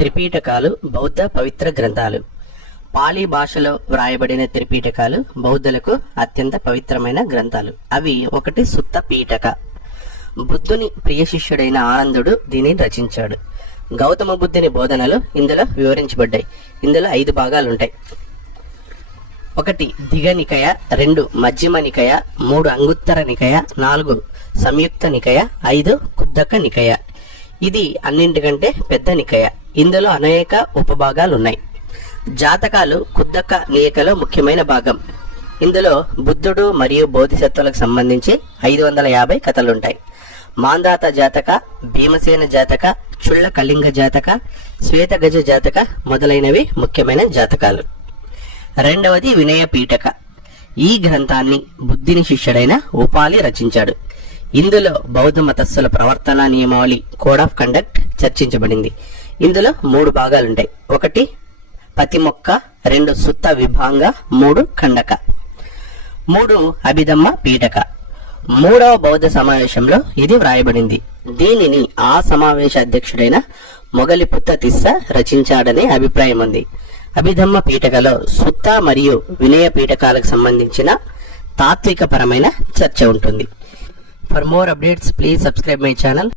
త్రిపీటకాలు బౌద్ధ పవిత్ర గ్రంథాలు. పాలీ భాషలో వ్రాయబడిన త్రిపీటకాలు బౌద్ధులకు అత్యంత పవిత్రమైన గ్రంథాలు. అవి ఒకటి సుత్త పీఠక. బుద్ధుని ప్రియ శిష్యుడైన ఆనందుడు దీనిని రచించాడు. గౌతమ బుద్ధుని బోధనలు ఇందులో వివరించబడ్డాయి. ఇందులో 5 భాగాలుంటాయి. 1 దిగ నికయ, 2 మధ్యమ నికయ, 3 అంగుత్తర నికయ, 4 సంయుక్త నికయ, 5 కుద్దక నికయ. ఇది అన్నింటికంటే పెద్ద నికయ. ఇందులో అనేక ఉపభాగాలున్నాయి. జాతకాలు కుద్దక నికయలో ముఖ్యమైన భాగం. ఇందులో బుద్ధుడు మరియు బోధిసత్వులకు సంబంధించి 550 కథలుంటాయి. మాందాత జాతక, భీమసేన జాతక, చుళ్ళ కళింగ జాతక, శ్వేతగజ జాతక మొదలైనవి ముఖ్యమైన జాతకాలు. 2వది వినయ పీఠక. ఈ గ్రంథాన్ని బుద్ధుని శిష్యుడైన ఉపాలి రచించాడు. ఇందులో బౌద్ధ మతస్థుల ప్రవర్తన నియమావళి కోడ్ ఆఫ్ కండక్ట్ చర్చించబడింది. ఇందులో 3 భాగాలుంటాయి. 1 పతిమొక్క, 2 సుత్త విభాంగ, 3 ఖండక. 3 అభిధమ్మ పీఠక. 3వ బౌద్ధ సమావేశంలో ఇది వ్రాయబడింది. దీనిని ఆ సమావేశ అధ్యక్షుడైన మొగలిపుత్త తిస్స రచించాడనే అభిప్రాయం ఉంది. అభిధమ్మ పీఠకలో సుత్త మరియు వినయ పీఠకాలకు సంబంధించిన తాత్విక పరమైన చర్చ ఉంటుంది. For more updates, please subscribe my channel.